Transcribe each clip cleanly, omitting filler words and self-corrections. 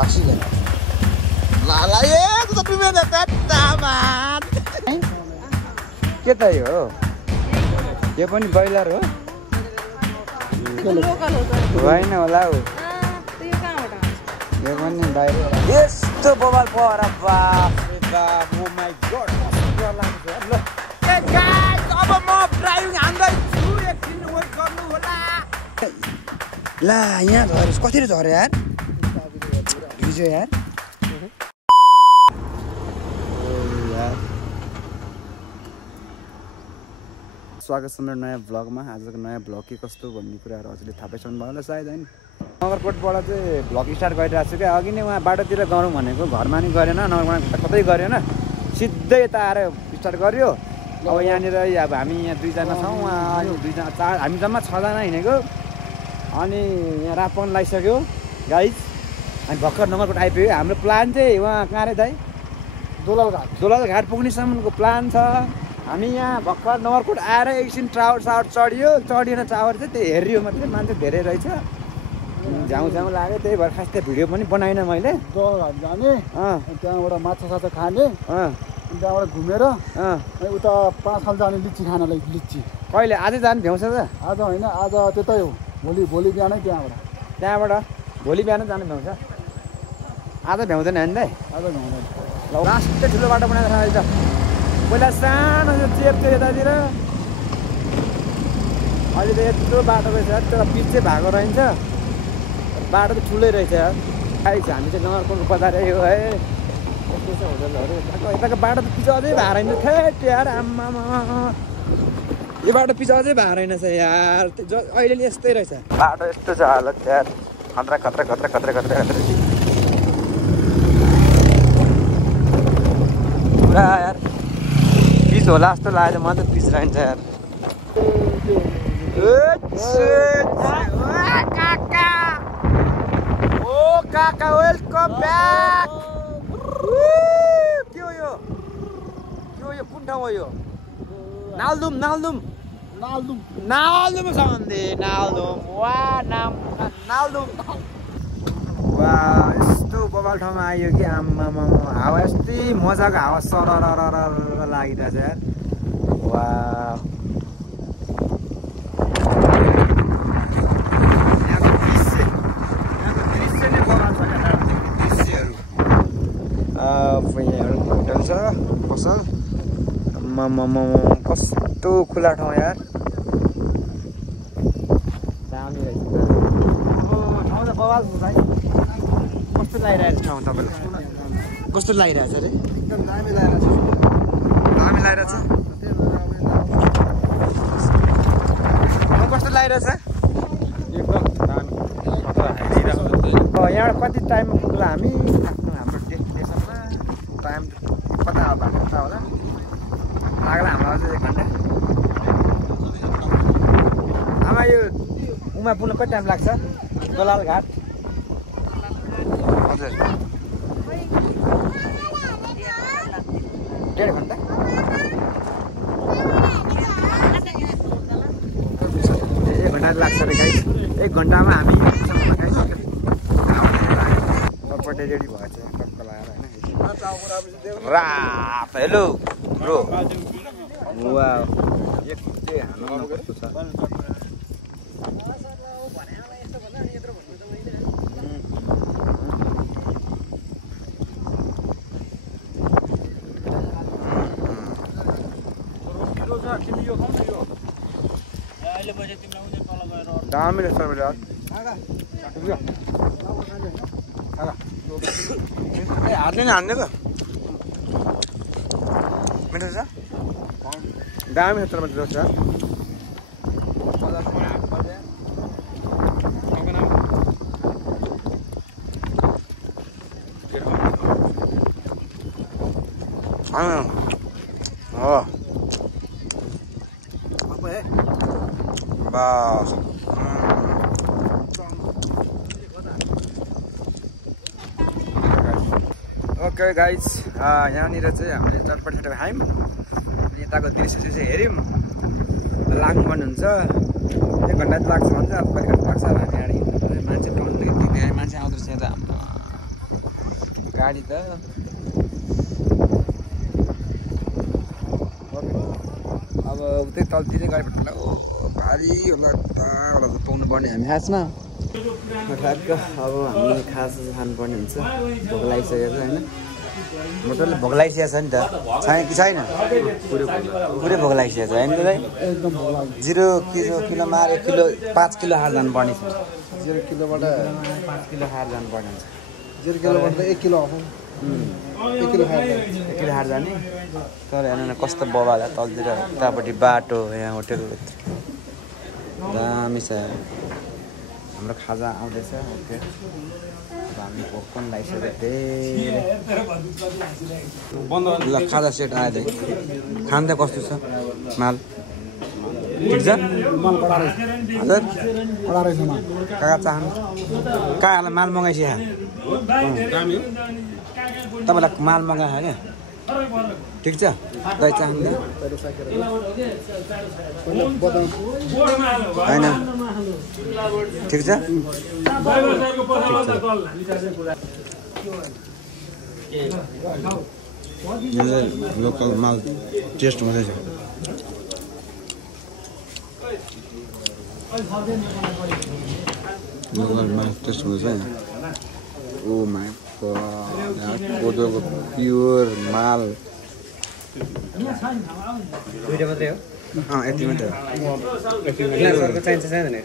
Oksigen. Lah ya, tu tapi mana taman. के त यो यो पनि ब्रोइलर हो होइन होला हौ यो पनि बाहिर यस्तो बबाल पर बाप रे बाप ओ माय गॉड डर लाग्छ ल ए गाइस अब म ड्राइभिङ हान्दै छु एकछिन वेट गर्नु होला ला यहाँ झरे कतिले झरे यार भिज्यो यार स्वागत छ मेरो नयाँ भ्लगमा आजको नयाँ भ्लग के कस्तो भन्ने कुराहरू हजुरले थाहा पाइसक्नु भयो होला सायद होइन नगरकोटबाट चाहिँ भ्लग स्टार्ट गरिरहेको छु क्या अघि नै उहाँ बाटोतिर गरौँ भनेको घरमा नि गरेन नगरकोट कतै गरेन सिधै यता आएर स्टार्ट गर्यो अब यहाँनिर अब हामी यहाँ दुईजना छौँ उहाँ अनि दुईजना चार हामी जम्मा 6 जना हिँडेको अनि यहाँ रात पनि लागिसक्यो गाइज अनि भर्खर नगरकोट आइपुग्यो हाम्रो प्लान चाहिँ उहाँ कहाँ रे दाइ दोलाल घाट पुग्नेसम्मको प्लान छ हामी यहाँ भर्खर नगरकोट आएर एकछिन टावर चढियो चढिएन टावर चाहिँ त्यही हेरियो मात्रै मान्छे धेरै रहेछ झ्याउ लाग्यो त्यही भएर खास त्यो भिडियो पनि बनाइनँ मैले जाने त्यहाँबाट माछा खाने त्यहाँबाट घुमेर उता 5 खाल जाने लिची खानलाई लिची कहिले आजै जानु भ्याउँछ त आज होइन आज त्यतै हो भोलि बिहानै त्यहाँबाट भोलि बिहान जानु भ्याउँछ आज भ्याउँदैन नि दाइ आज भ्याउँदैन ल लास्टै ठुलो बाटो बनाएर अहिले त पहिला सानो चेप थियो यतातिर अहिले त यत्रो बाटो रहेछ तर पिच चाहिँ भएको रहन्छ बाटो त ठुलै रहेछ आइज हामी चाहिँ नगरकोट बजार यो है यस्तो छ होटलहरू यताको बाटो त पिच अझै भएको रहेन थेट यार आम्मामा यो बाटो पिच अझै भएको रहेनछ यार अहिले यस्तै रहेछ बाटो यस्तो छ हालत यार खतरा पुरा यार पिच होला जस्तो लाग्यो म त पिच रहन्छ यार काका वेलकम ब्याक के हो यो कुन ठाउँ हो यो नालदुम सम्बन्धी नालदुम वा यस्तो बबाल ठाउँमा आयो कि आम्मामा हावा यस्तै मजाको हावा सरर लागिरहेछ यार वा यहाँको दृश्य नै बबाल छ क्या दृश्यहरू यहाँ होटल छ पसल आम्मामा कस्तो खुला ठाउँ यार दामी रहेछ ठाउँ त बबाल छ भाइ कस्तो लागिरहेछ ठाउँ तपाईँलाई कस्तो लागिरहेछ अरे एकदम दामी लागिरहेछ कस्तो लागिरहेछ एकदम दामी यहाँबाट कति टाइममा पुग्ला हामी हाम्रो डेस्टिनेसनमा टाइम कता भएको थाहा होला लाग्ला हाम्रो अझै 1 घन्टा आमा यो उमा पुग्न कति टाइम लाग्छ दोलाल घाट हजुर 1.5 घन्टा 1 घन्टा लाग्छ अरे गाइस 1 घन्टामा हामी सबपट्टि रेडी भएछ टक्क लगाएर होइन रात हेलो ब्रो वा एक चाहिँ हाल्नु कस्तो छ दामी रहेछ मैले हातले नै हान्ने त मिठो छ दामी छ तर मिठो छ ओके गाइज यहाँनिर चाहिँ हामीले चटपट खायौँ यताको दृश्य चाहिँ हेऱ्यौँ लाग्नु पर्ने हुन्छ 1 घन्टा लाग्छ भन्छ अब कति घन्टा लाग्छ हामी मान्छे आउँदैछ यता गाडी त अब उतै तलतिरै गाडी भेट्नु ओ भारी होला टाढा पाउनु पर्ने हामी खासमा ठ्याक्क अब हामी खास खानुपर्ने हुन्छ भोक लागिसकेको छ होइन मोटरले भोक लागिसकेको छ नि त छैन कि छैन पुरै भोक लागिसकेको छ होइन त एकदम भोक लाग्यो 0 किलोमा 1 किलो 5 किलो हार जानुपर्ने छ 0 किलोबाट 5 किलो हार जानुपर्ने हुन्छ 0 किलोबाट 1 किलो आउँछ 1 किलो खाएर 1 किलो हार जाने तर हेर्नु न कस्तो बबाला तलतिर उतापट्टि बाटो यहाँ होटेल दामी छ हाम्रो खाजा आउँदैछ ओके अब हामी भोक पनि लागिसक्यो धेरै ल खाजा सेट आयो खाँदा कस्तो छ माल ठिक छ माल कडा रहेछ हजुर कडा रहेछ माल कहाँ चाहनु कहाँलाई माल मगाइस तपाईँलाई माल मगायो क्या ठिक छ दही चाहनु होइन ठिक छ लोकल माल टेस्ट हुँदैछ लोकल माल टेस्ट हुँदैछ ओ माई कोदोको प्योर माल दुईटा मात्रै हो यति मात्रै हो चाहिन्छ चाहिँदैन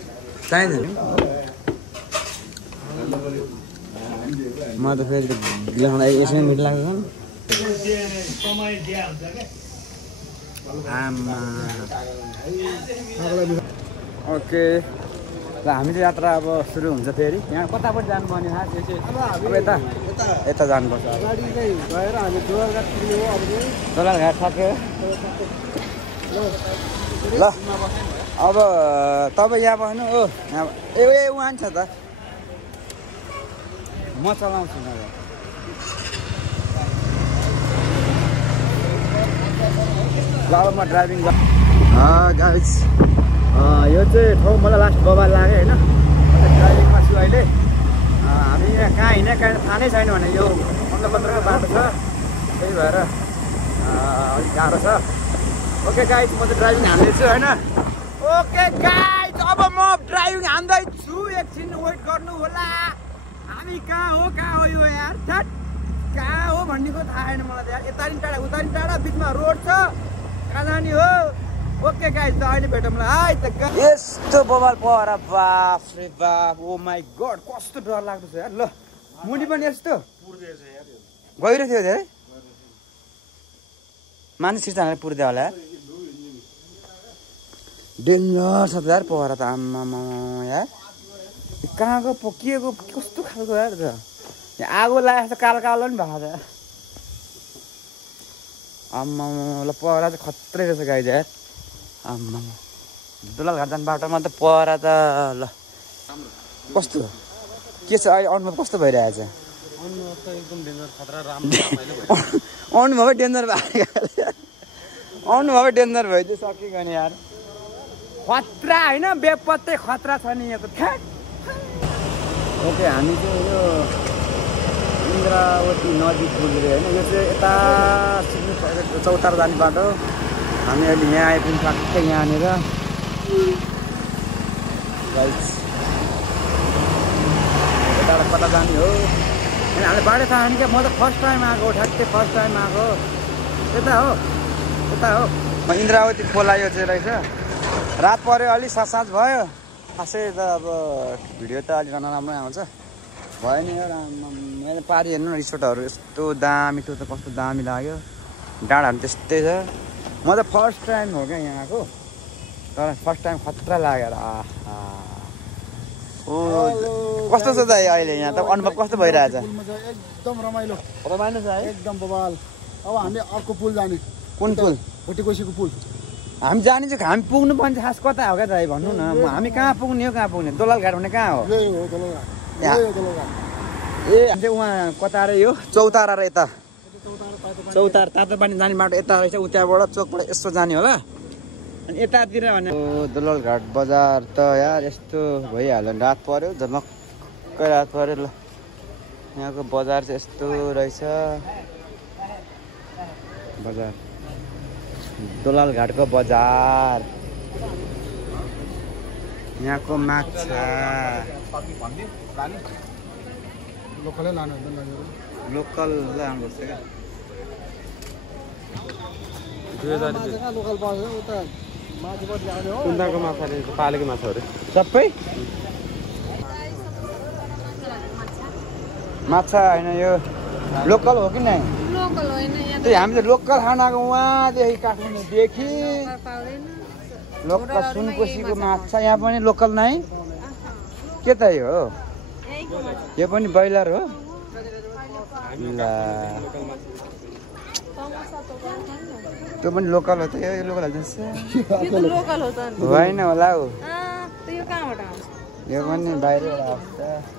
चाहिँदैन म त फेरि ल्याउँदा यसै मिठो लाग्छ आमा ओके ल हामी चाहिँ यात्रा अब सुरु हुन्छ फेरि यहाँ कतापट्टि जानुपर्ने खास अब यता यता जानुपर्छ गएर हामी दोलघाट पुग्यो अब दोलघाट सक्यो ल अब तपाईँ यहाँ बस्नु ओ यहाँ ए उहाँ छ त म चलाउँछु न ल अब म ड्राइभिङ गाइस यो चाहिँ ठाउँ मलाई लास्ट बबाल लाग्यो होइन ड्राइभिङमा छु अहिले हामी यहाँ कहाँ हिँड्ने कहाँ थाहा नै छैन भने यो अन्धपत्रको बाटो छ त्यही भएर अलिक गाह्रो छ ओके गाइस म चाहिँ ड्राइभिङ हान्दैछु होइन ओके गाइस अब म ड्राइभिङ हान्दैछु एकछिन वेट गर्नु होला हामी कहाँ हो यो यार थट कहाँ हो भन्नेको थाहा छैन मलाई यार यता नि टाढा उता नि टाढा बिचमा रोड छ कहाँ जाने हो ओके गाइस त अहिले भेटौँला है त यस्तो बबाल पर बाफ रे बाफ ओ माई गड कस्तो डर लाग्दो छ यार ल मुनि पनि यस्तो गहिरो थियो धेरै मान्छे सिर्ता पुर्दै होला यार डेन्जर छ त यार पहरा त आम्मा यार कहाँको पोकिएको कस्तो खालको यार त यहाँ आगो लागेको छ कालो कालो पनि भएको छ यार आम्मा ल पहरा चाहिँ खत्रै रहेछ गाई यार आम्मा दोलघाट जाने बाटोमा त पहरा त ल कस्तो के छ अहिले अनुभव कस्तो भइरहेछ अनुभवै डेन्जर भयो अनुभवै डेन्जर भइदियो सक्यो भने यार खतरा होइन बेपत्तै खतरा छ नि यहाँको ठ्याक ओके हामी चाहिँ यो इन्द्रावती नदी पुगेर होइन यो चाहिँ यता चौतारा जाने बाटो हामी अहिले यहाँ आइपुग्नु ठ्याक्कै यहाँनिर यताबाट कता जाने हो अनि हामीले बाटो थाहा नि क्या म त फर्स्ट टाइम आएको ठ्याक्कै फर्स्ट टाइम आएको यता हो इन्द्रावती खोला यो चाहिँ रहेछ रात पऱ्यो अलिक साँझ भयो खासै त अब भिडियो त अलिक नराम्रै आउँछ भयो नि यार मैले पारि हेर्नु न रिसोर्टहरू यस्तो दामी त कस्तो दामी लाग्यो डाँडाहरू त्यस्तै छ म त फर्स्ट टाइम हो क्या यहाँ आएको तर फर्स्ट टाइम खतरा लागेर ओ कस्तो छ त अहिले यहाँ त अनुभव कस्तो भइरहेछ एकदम रमाइलो रमाइलो छ है एकदम बबाल अब हामी अर्को पुल जाने कुन पुल भोटेकोसीको पुल हामी जाने चाहिँ हामी पुग्नु पर्ने खास कता हो क्या दाइ भन्नु न हामी कहाँ पुग्ने हो दोलघाट भन्ने कहाँ हो ए हामी चाहिँ उहाँ कता र यो चौतारा र यता चौतारा तातो पानी जाने बाटो यता रहेछ उताबाट चोकबाट यसो जाने होला अनि यतातिर भने दोलघाट बजार त यार यस्तो भइहाल्यो रात पऱ्यो झमक्कै रात पऱ्यो ल यहाँको बजार चाहिँ यस्तो रहेछ बजार दोलालघाटको बजार यहाँको माछा लोकलै लानु लोकल लानुपर्छ क्या लोकल पाउँछ उता माथिपट्टि आउने हो कुन्दाको माछा पालेको माछाहरू सबै माछा होइन यो लोकल हो कि नै लोकल होइन यहाँ त्यही हामीले लोकल खानाको उहाँदेखि काठमाडौँदेखि पाउँदैन लोकल सुनकोसीको माछा यहाँ पनि लोकल नै के त यो हो यहीँको माछा यो पनि ब्रोइलर हो ल त्यो पनि लोकल हो त यो लोकल हाल्छ यो त लोकल हो त होइन होला हौ त यो कहाँबाट आउँछ यो पनि बाहिरबाट आउँछ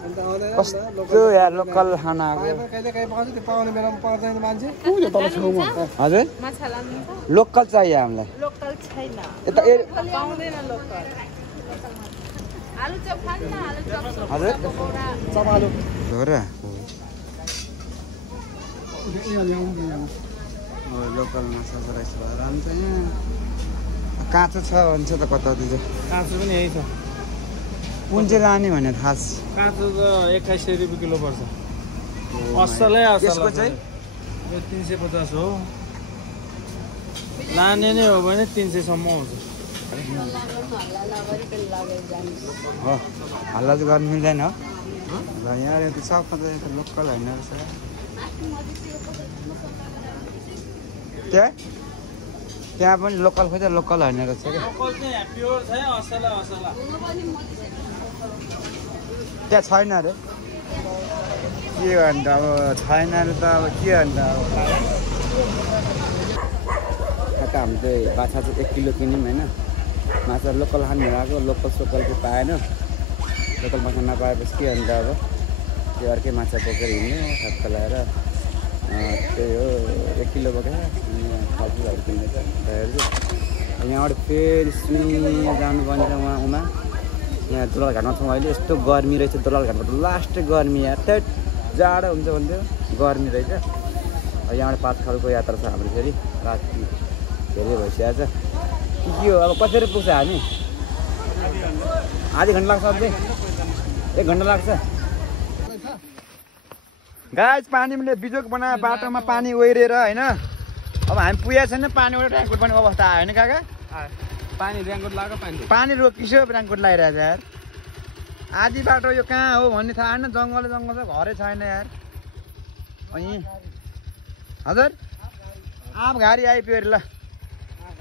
कस्तो यार लोकल खानाको कहिले काहीँ पाउँछ त्यो पाउने बेलामा पाउँदैन मान्छे पुग्यो तल छेउमा हजुर माछा लानुहुन्छ लोकल चाहियो हामीलाई लोकल छैन यता पाउँदैन लोकल आलु चप खान्छ आलु चप हजुर पकौडा चपालो हो र यहाँ ल्याउनु यहाँ लोकल माछाको रहेछ राम्रो छ यहाँ काँचो छ भन्छ त कतातिर काँचो पनि यही छ कुन चाहिँ लाने भने थाहा छ काँचो त 2100 रुपियाँ किलो पर्छ असलै त्यसको चाहिँ यो 350 हो लाने नै हो भने 300 सम्म आउँछ हो हल्ला चाहिँ गर्नु मिल्दैन हो ल यहाँ यो त सब लोकल होइन रहेछ त्यहाँ पनि लोकल खोइ त लोकल होइन रहेछ क्या लोकल चाहिँ प्योर छ असला असला त्यहाँ छैन अरे के अन्त अब छैन अरे त अब के अन्त अब हामी चाहिँ बाछा चाहिँ 1 किलो किन्यौँ होइन माछा लोकल खानु भएको लोकल सोकल चाहिँ पाएन लोकल माछा नपाएपछि के अन्त अब त्यो अर्कै माछा बोकेर हिँड्यो ठक्क लगाएर त्यही हो 1 किलो बोकेर फलफुलहरू किन्दैछ यहाँबाट फेरि सुई जानुपर्ने छ उमा यहाँ दोलालघाटमा छौँ अहिले यस्तो गर्मी रहेछ दोलालघाटमा त लास्टै गर्मी यार त्यही जाडो हुन्छ भन्थ्यो गर्मी रहेछ यहाँबाट 5 खालको यात्रा छ हाम्रो फेरि राति धेरै भइसकेको छ के हो अब कसरी पुग्छ हामी आधी घन्टा लाग्छ अझै 1 घन्टा लाग्छ गाइस पानीले बिजोक बनायो बाटोमा पानी ओइरेर होइन अब हामी पुगेको छैन पानीबाट ऱ्याङ्कोट पनि अवस्था आयो होइन काका पानी ऱ्याङ्कोट लाग्यो पानी रोकिसो ऱ्याङ्कोट लगाइरहेछ यार आधी बाटो यो कहाँ हो भन्ने थाहा होइन जङ्गल जङ्गल छ घरै छैन यार अनि हजुर आँप घारी आइपुग्यो अरे ल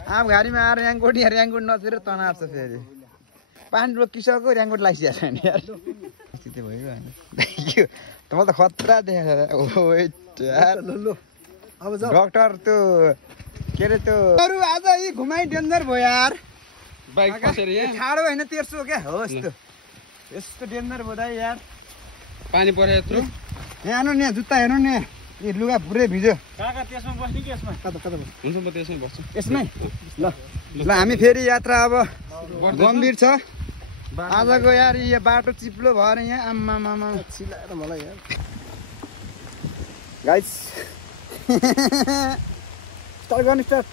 आँप घारीमा आएर ऱ्याङ्कोट यहाँ ऱ्याङ्कोट नचेर तनाव छ फेरि पानी रोकिसक्यो ऱ्याङ्कोट लगाइसकेको छैन यार स्थिति भइगयो होइन मलाई त खतरा देखाएको यार अब डक्टर त्यो के अरे त्यो अरू आज यी घुमाइ डेन्जर भयो यार बाइक कसरी ठाडो होइन तेर्सो क्या हो यस्तो यस्तो डेन्जर भयो दाइ यार पानी पर्यो यत्रो यहाँ हेर्नु नि जुत्ता हेर्नु नि यो लुगा पुरै भिज्यो काका त्यसमा बस्ने कि यसमा हुन्छ म त्यसमै बस्छु यसमै ल ल हामी फेरि यात्रा अब गम्भीर छ आजको यार यो बाटो चिप्लो भएर यहाँ आम्मामा चिलाएर मलाई यार गाइस स्टार्ट गर्नु स्टार्ट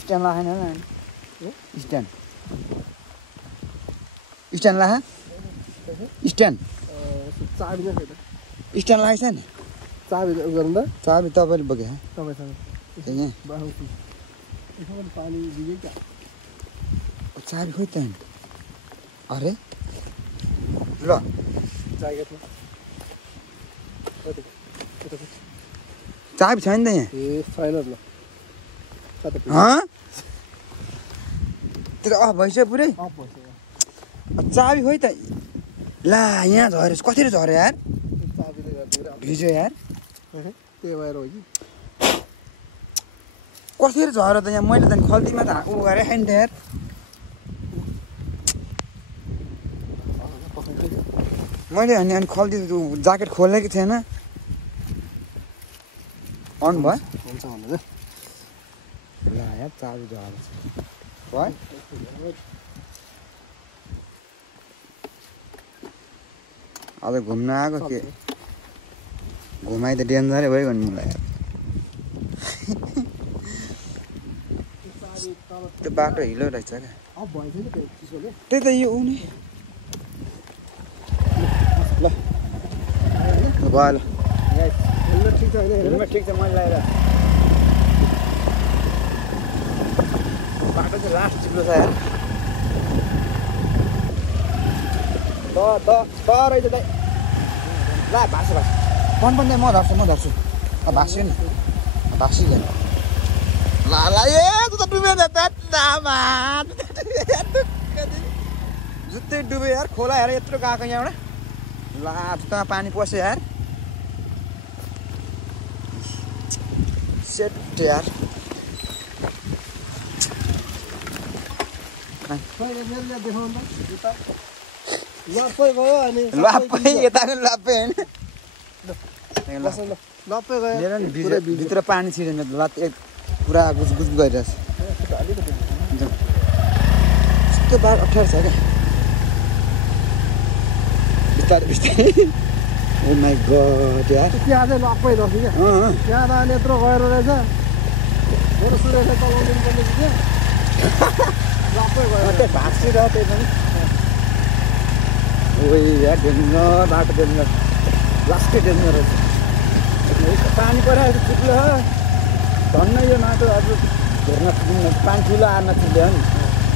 स्ट्यान्ड लाएन स्ट्यान्ड स्ट्यान्ड लाए स्ट्यान्ड चाबी नै छैन स्ट्यान्ड लागेको छ नि चाबी गर्नु त चाबी तपाईँले बोके तपाईँसँग यहाँ पानी दिए क्या चाबी खोइ त अरे ल चाबी छैन त यहाँ ए छैन ल त्यो अफ भइसक्यो पुरै चाबी खोइ त ला यहाँ झऱ्यो कतिले झऱ्यो यार भिज्यो यार त्यही भएर हो कि कसरी झऱ्यो त यहाँ मैले त खल्तीमा त उ गरेँ नि त यार मैले अनि खल्ती ज्याकेट खोलेको थिएन अन भयो हुन्छ भन्नु ला यार चाबी झरेछ भयो आज घुम्न आएको के घुमाइ त डेन्जरै भयो नि मलाई त्यो बाटो हिलो रहेछ क्या त्यही त यो उनी ल भयो ल हेलमेट ठिक छ मैले लगाएर बाटो चाहिँ लास्ट चिप्लो छ यार रहेछ दाइ ल भाग्छु पन म धर्छु भाग्छु नि भाग्छु ला ए त डुबे जुत्तै डुबे यार खोला हेर यत्रो गएको यहाँबाट ला जुत्तामा पानी पस्यो यार सेट यार लप्पै गयो अनि लाप्पै यता पनि लाप्पै होइन लप्पै गयो मेरो नि भित्र पानी छिरेन लात पुरा गुजगुज गरिरहेछ यस्तो बाटो अप्ठ्यारो छ क्या बिस्तारै बिस्तारै ओ माई गड यार त्यहाँ चाहिँ लप्पै दर्थ्यो क्या त्यहाँ त अहिले यत्रो गएर रहेछ मेरो सुरेशले चलाउनु पर्ने क्या लप्पै गयो त्यही भाँसिरह त्यही पनि ओ यार डेन्जर बाटो डेन्जर लास्टै डेन्जर रहेछ पानी परेको चिप्लो हो धन्न यो माटो अब हेर्न पानी ठुलो आर्न चिप्ल्यो नि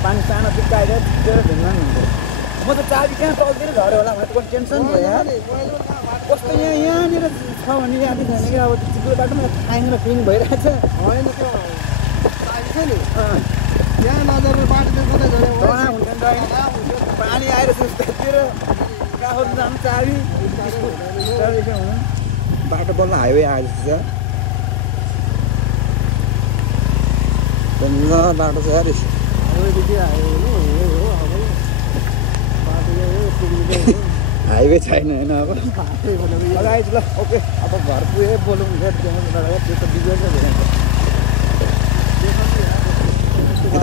पानी सानो चिप्लो आएर चिप्लेर ढुङ्गा नि हुन्छ म त चाबी कहाँ चल्दैन झऱ्यो होला मलाई त टेन्सन भयो यार कस्तो यहाँनिर छ भने यादै छैन कि अब चिप्लो बाटोमा आइनेर फेरि भइरहेछ होइन त्यो छ नि यहाँ नजर बाटो चाहिँ कतै झऱ्यो तना हुन्छ नि पानी आएर सुस्तातिर कहाँ खोज्नु जानु चाबी बाटो बल्ल हाइवे आएर छ बाटो छ यार हाइवे छैन होइन अब लगाइज ल ओके अब घर पुगेँ बोलौँ त्यो त बिग्रेर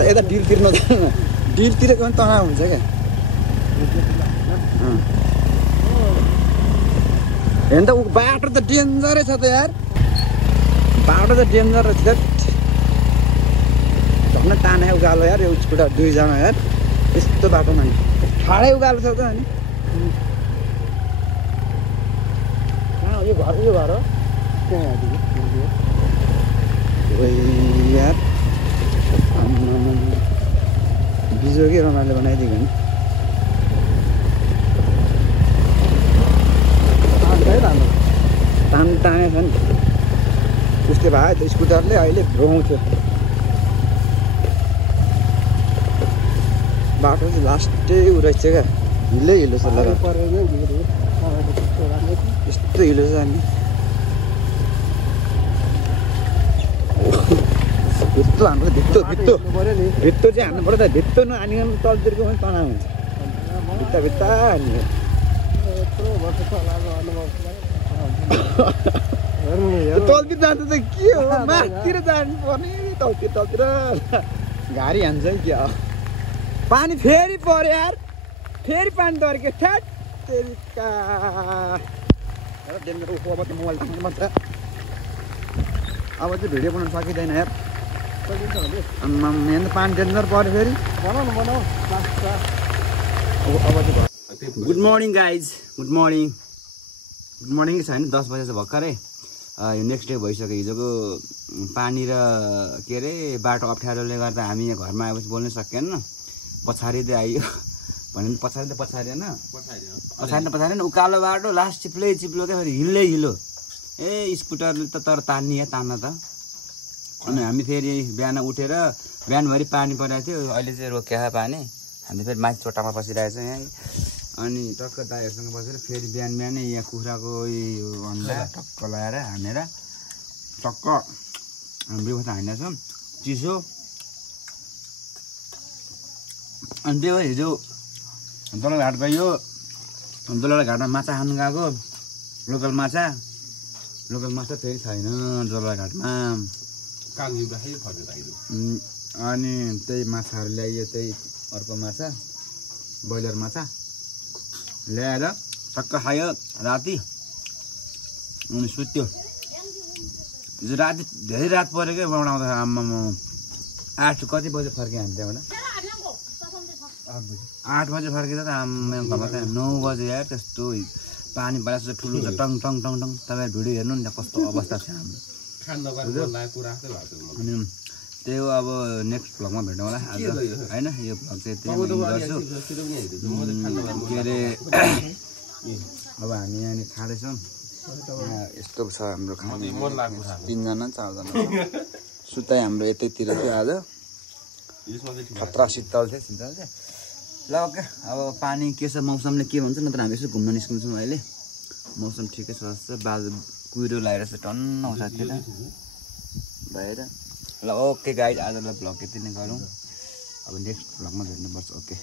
यता डिल तिर्न जानु डिल तिरेको पनि तनाव हुन्छ क्या हेर्नु त ऊ बाटो त डेन्जरै छ त यार बाटो त डेन्जर रहेछ झन् ताने उकालो यार यो स्कुटर दुईजना यार यस्तो बाटोमा नि ठाडै उकालो छ त अनि कहाँ यो घर हो त्यहाँ यार बिजोकै रमाइलो बनाइदिएको नि तानेछ नि उस्तै भयो त्यो स्कुटरले अहिले घुमाउँथ्यो बाटो चाहिँ लास्टै उ रहेछ क्या हिलै हिलो छ लगा यस्तो हिलो छ अनि भित्तो हाम्रो भित्तो चाहिँ हान्नु पर्यो त भित्तो नहानिकन तलतिरको पनि तनाव हुन्छ भित्ता हान्ने तलतिर जान्छ त के हो माथितिर जानु पर्ने तलतिर घारी हान्छ कि क्या पानी फेरि पर्यो यार फेरि पानी तर्क्यो ठ्याट तेरिका डेन्जर उखो अब त मोबाइल देख्नु पर्छ अब चाहिँ भिडियो बनाउनु सकिँदैन यार यहाँ त पानी डेन्जर पऱ्यो फेरि बनाऊ अब चाहिँ good morning guys good morning छैन 10 बजे चाहिँ भर्खरै यो नेक्स्ट डे भइसक्यो हिजोको पानी र के अरे बाटो अप्ठ्यारोले गर्दा हामी यहाँ घरमा आएपछि बोल्नै सकेन पछाडिँदै आइयो भने पछाडिएन उकालो बाटो लास्ट चिप्लो क्या फेरि हिलो ए स्कुटरले त तर तान्ने तान्न त अनि हामी फेरि बिहान उठेर बिहानभरि पानी परेको थियो अहिले चाहिँ रोक्या पानी हामी फेरि माथि चोटामा बसिरहेको छौँ यहाँ अनि टक्क दाइहरूसँग बसेर फेरि बिहानै यहाँ कुखुराको अन्डा टक्क लगाएर हानेर टक्क बिउखा हानेको छौँ चिसो अनि त्यो हिजो दोलघाट गयो दोलघाटमा माछा खानु गएको लोकल माछा फेरि छैन दोलघाटमा अनि त्यही माछाहरू ल्याइयो त्यही अर्को माछा ब्रोइलर माछा ल्याएर ठक्क खायो राति अनि सुत्यो हिजो राति धेरै रात पऱ्यो क्या बनाउँदा आम्मामा 8 कति बजे फर्क्यो हामी त्यहाँबाट 8 बजे फर्केर त आम्मा घरमा त 9 बजे यार त्यस्तो पानी परेको छ ठुलो छ टङ टङ टङ टङ तपाईहरु भिडियो हेर्नु नि कस्तो अवस्था छ हाम्रो अनि त्यही हो अब नेक्स्ट भ्लगमा भेटौँ होला आज हैन यो भ्लग चाहिँ त्यही गर्छु के अरे अब हामी यहाँ खाँदैछौँ यस्तो छ हाम्रो खाने 3 जना 4 जना सुताइ हाम्रो यतैतिर थियो आज खतरा शीतल थियो ल ओके अब पानी के छ मौसमले के भन्छ नत्र हामी यसो घुम्न निस्किन्छौँ अहिले मौसम ठिकै छ बादल कुहिरो लागेर चाहिँ टन्न आउँछ त्यता भएर ल ओके गाइज आजलाई भ्लग यति नै गरौँ अब नेक्स्ट भ्लगमा भेट्नुपर्छ ओके